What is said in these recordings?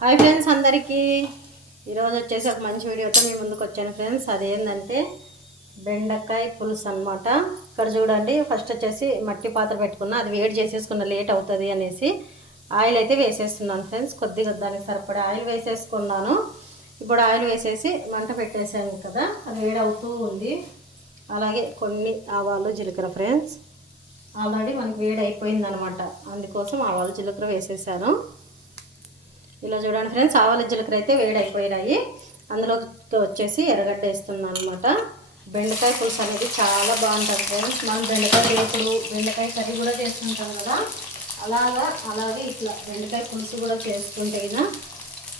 Hi friends అందరికీ. ఈరోజు వచ్చేసి ఒక మంచి వీడియోతో మీ ముందుకు వచ్చాను ఫ్రెండ్స్ అదేంటంటే బెండకాయ పులుసు అనమాట ఇక్కడ చూడండి ఫస్ట్ వచ్చేసి మట్టి పాత్ర పెట్టుకున్నా అది వేడి చేసేసుకున్న లేట్ అవుతుంది అనేసి ఆయిల్ అయితే వేసేస్తున్నాను ఫ్రెండ్స్ కొద్దిగా దానికి సరిపడే ఆయిల్ వేసేసుకున్నాను. ఇప్పుడు ఆయిల్ వేసేసి మంట పెట్టేసాను కదా అది వేడి అవుతూ ఉంది. అలాగే కొన్ని ఆవాలు జీలకర్ర ఫ్రెండ్స్ ఆల్రెడీ మనకి వేడి అయిపోయింది అనమాట అందుకోసం ఆవాలు జీలకర్ర వేసేసాను. ఇలా చూడండి ఫ్రెండ్స్ ఆవాల జీలకర్ర అయితే వేడైపోయినాయి. అందులోకి వచ్చేసి ఎర్రగడ్డ వేస్తున్నాను అనమాట బెండకాయ పులుసు అనేది చాలా బాగుంటుంది ఫ్రెండ్స్. మనం బెండకాయ వేపుడు బెండకాయ కర్రీ కూడా చేస్తుంటాం కదా. అలాగా అలాగే ఇట్లా బెండకాయ పులుసు కూడా చేసుకుంటేనా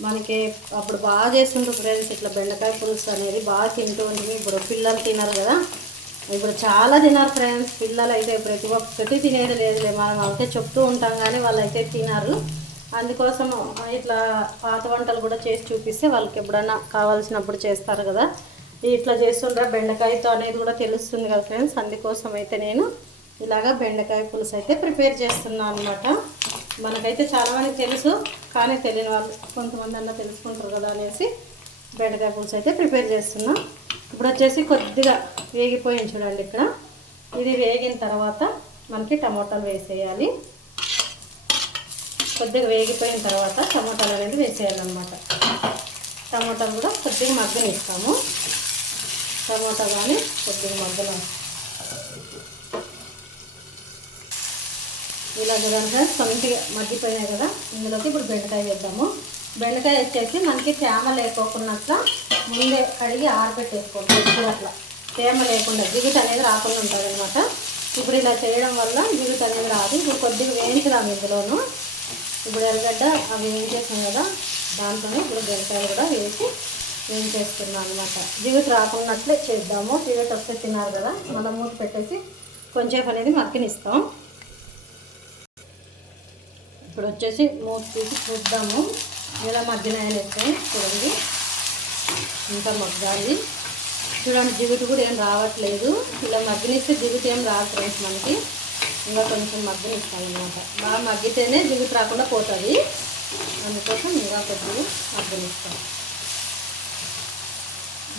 మనకి అప్పుడు బాగా చేస్తుంటారు ఫ్రెండ్స్. ఇట్లా బెండకాయ పులుసు అనేది బాగా తింటూ ఉంటుంది ఇప్పుడు పిల్లలు తినరు కదా. ఇప్పుడు చాలా తినారు ఫ్రెండ్స్. పిల్లలు అయితే ప్రతి ఒక్కటి తినేది లేదులే. మనం అయితే చెప్తూ ఉంటాం కానీ వాళ్ళు అయితే అందుకోసం ఇట్లా పాత వంటలు కూడా చేసి చూపిస్తే వాళ్ళకి ఎప్పుడన్నా కావాల్సినప్పుడు చేస్తారు కదా. ఇట్లా చేస్తుంటారా బెండకాయతో అనేది కూడా తెలుస్తుంది కదా ఫ్రెండ్స్ అందుకోసం అయితే నేను ఇలాగా బెండకాయ పులుసు అయితే ప్రిపేర్ చేస్తున్నాను అనమాట మనకైతే చాలామందికి తెలుసు కానీ తెలియని వాళ్ళు కొంతమంది అన్న తెలుసుకుంటారు కదా అనేసి బెండకాయ పులుసు అయితే ప్రిపేర్ చేస్తున్నా. ఇప్పుడు వచ్చేసి కొద్దిగా వేగిపోయింది చూడండి ఇక్కడ. ఇది వేగిన తర్వాత మనకి టమోటాలు వేసేయాలి. కొద్దిగా వేగిపోయిన తర్వాత టమాటాలు అనేది వేసేయాలన్నమాట. టమోటా కూడా కొద్దిగా మగ్గనిస్తాము టమాటా కానీ కొద్దిగా మగ్గన. ఇలా చూడండి ఫ్రెండ్స్ కొద్దిగా మగ్గిపోయినాయి కదా ఇందులోకి ఇప్పుడు బెండకాయ వేద్దాము. బెండకాయ వచ్చేసి మనకి తేమ లేకోకున్నట్ల ముందే కడిగి ఆరబెట్టేసుకోండి ఎక్కువ అట్లా. తేమ లేకుండా జిగుట అనేది రాకుండా ఉంటుంది అనమాట ఇప్పుడు ఇలా చేయడం వల్ల జిగుట అనేది రాదు. ఇప్పుడు కొద్దిగా వేయించుదాం ఇందులోనూ. ఇప్పుడు ఎర్రగడ్డ అవి వేయించేసాం కదా దాంతోనే ఇప్పుడు బెండకాయలు కూడా వేసి వేయించేస్తున్నాను అనమాట జిగుటు రాకున్నట్లే చేద్దాము. జిగుటు వస్తే తిన్నారు కదా. మనం మూత పెట్టేసి కొంచెం అనేది మక్కనిస్తాం ఇప్పుడు వచ్చేసి మూత తీసి చూద్దాము. ఇలా ఎలా మగ్గినాయనేసి చూడండి. ఇంకా మగ్గాలి. చూడండి జిగుటు కూడా ఏం రావట్లేదు. ఇలా మగ్గినిస్తే జిగుటు ఏం రాదు ఫ్రెండ్స్ మనకి. ఇంకా కొంచెం మగ్గనిస్తాం అనమాట బాగా మగ్గితేనే జిగురు రాకుండా పోతుంది. అందుకోసం ఇంకా కొద్దిగా మగ్గనిస్తాం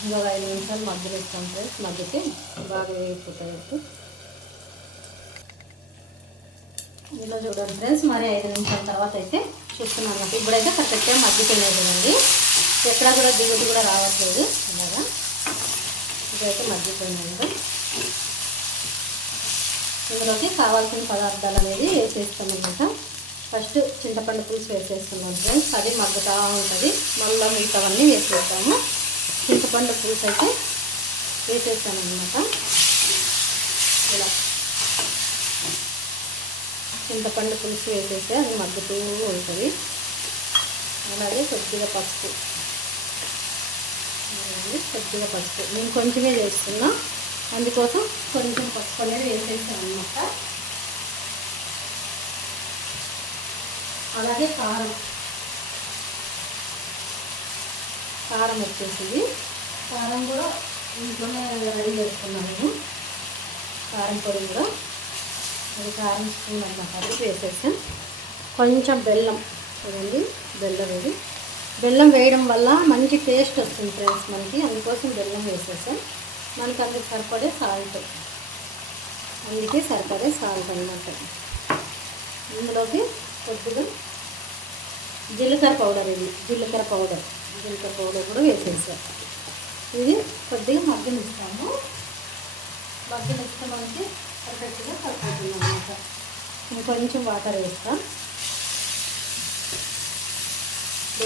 ఇంకా ఐదు నిమిషాలు మగ్గనిస్తాం ఫ్రెండ్స్. మగ్గితే బాగా వేగిపోతాయి ఇందులో ఇలా చూడండి ఫ్రెండ్స్ మరి ఐదు నిమిషాల తర్వాత అయితే చూస్తున్నాను అన్నమాట. ఇప్పుడైతే పర్ఫెక్ట్గా మగ్గిపోయినాయి చూడండి. ఎక్కడ కూడా దిగుడు కూడా రావట్లేదు. ఇలాగా. ఇదైతే మగ్గిపోయినాయి ఇందులోకి కావాల్సిన పదార్థాలు అనేది వేసేస్తాం అనమాట ఫస్ట్ చింతపండు పులుసు వేసేస్తున్నాం ఫ్రెండ్స్. అది మగ్గుతూ ఉంటుంది. మళ్ళీ మిగతావన్నీ వేసేస్తాము చింతపండు పులుసు అయితే వేసేస్తామన్నమాట ఇలా. చింతపండు పులుసు వేసేస్తే అది మగ్గుతూ ఉంటుంది. అలాగే కొద్దిగా పసుపు. కొద్దిగా పసుపు. నేను కొంచెమే చేస్తున్నా అందుకోసం కొంచెం పసుపు అనేది వేసేసాను అనమాట అలాగే కారం. కారం వచ్చేసింది. కారం కూడా ఇంట్లోనే రెడీ చేసుకున్నాను కారం పొడి కూడా. అది కారం స్పూన్ అన్నమాట అది వేసేసాం కొంచెం బెల్లం చూడండి బెల్లం వేడి బెల్లం వేయడం వల్ల మంచి టేస్ట్ వస్తుంది ఫ్రెండ్స్ మనకి. అందుకోసం బెల్లం వేసేసాం మనకి అందుకు సరిపడే సాల్ట్ అందుకే సరిపడే సాల్ట్ అనమాట ఇందులోకి కొద్దిగా జీలకర్ర పౌడర్ ఇది జీలకర్ర పౌడర్. జీలకర్ర పౌడర్ కూడా వేసేసాం. ఇది కొద్దిగా మగ్గనిస్తాము. మగ్గనిస్తే మనకి పర్ఫెక్ట్గా సరిపోతుంది అనమాట ఇంకొంచెం వాటర్ వేస్తాం.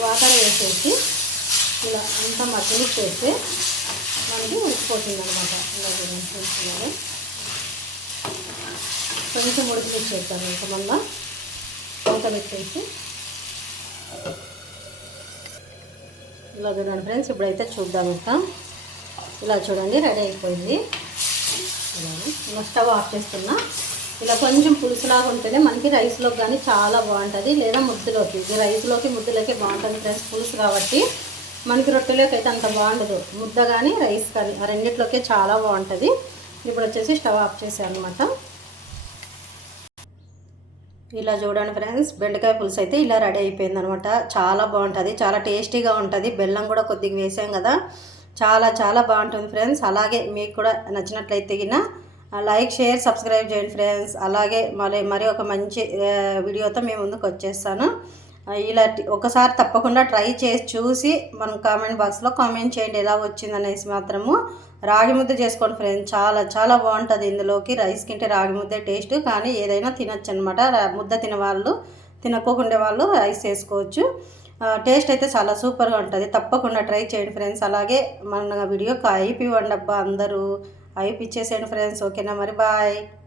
వాటర్ వేసేసి ఇలా అంతా మగ్గని చేస్తే మనకి ఉడికిపోతుంది అనమాట ఇలా చూస్తున్నాను. కొంచెం ఉడికిచ్చేద్దాం ఇంకా మళ్ళీ కొంత పెట్టేసి ఇలా చూడండి ఫ్రెండ్స్. ఇప్పుడైతే చూద్దాం ఇంకా. ఇలా చూడండి రెడీ అయిపోయింది. ఇలా స్టవ్ ఆఫ్ చేస్తున్నా. ఇలా కొంచెం పులుసులాగా ఉంటేనే మనకి రైస్లోకి కానీ చాలా బాగుంటుంది. లేదా ముద్దులోకి. ఇది రైస్లోకి ముద్దులోకి బాగుంటుంది ఫ్రెండ్స్ పులుసు కాబట్టి. మనకి రొట్టెలోకి అయితే అంత బాగుండదు. ముద్ద కానీ రైస్ కానీ ఆ రెండిట్లోకే చాలా బాగుంటుంది. ఇప్పుడు వచ్చేసి స్టవ్ ఆఫ్ చేసాను అనమాట ఇలా చూడండి ఫ్రెండ్స్ బెండకాయ పులుసు అయితే ఇలా రెడీ అయిపోయింది అనమాట చాలా బాగుంటుంది చాలా టేస్టీగా ఉంటుంది. బెల్లం కూడా కొద్దిగా వేసాం కదా. చాలా చాలా బాగుంటుంది ఫ్రెండ్స్. అలాగే మీకు కూడా నచ్చినట్లయితే గిన లైక్ షేర్ సబ్స్క్రైబ్ చేయండి ఫ్రెండ్స్. అలాగే మరి మరి ఒక మంచి వీడియోతో మేము ముందుకు వచ్చేస్తాను. ఇలా ఒకసారి తప్పకుండా ట్రై చేసి చూసి మన కామెంట్ బాక్స్లో కామెంట్ చేయండి ఎలా వచ్చింది అనేసి మాత్రము. రాగి ముద్ద చేసుకోండి ఫ్రెండ్స్. చాలా చాలా బాగుంటుంది ఇందులోకి రైస్ కింటే రాగి ముద్ద టేస్ట్. కానీ ఏదైనా తినచ్చు అనమాట ముద్ద తినేవాళ్ళు తినకోకుండా వాళ్ళు రైస్ చేసుకోవచ్చు. టేస్ట్ అయితే చాలా సూపర్గా ఉంటుంది. తప్పకుండా ట్రై చేయండి ఫ్రెండ్స్. అలాగే మన వీడియోకి అయిపోయి అబ్బా అందరూ. అయిపిచ్చేసేయండి ఫ్రెండ్స్. ఓకేనా మరి? బాయ్.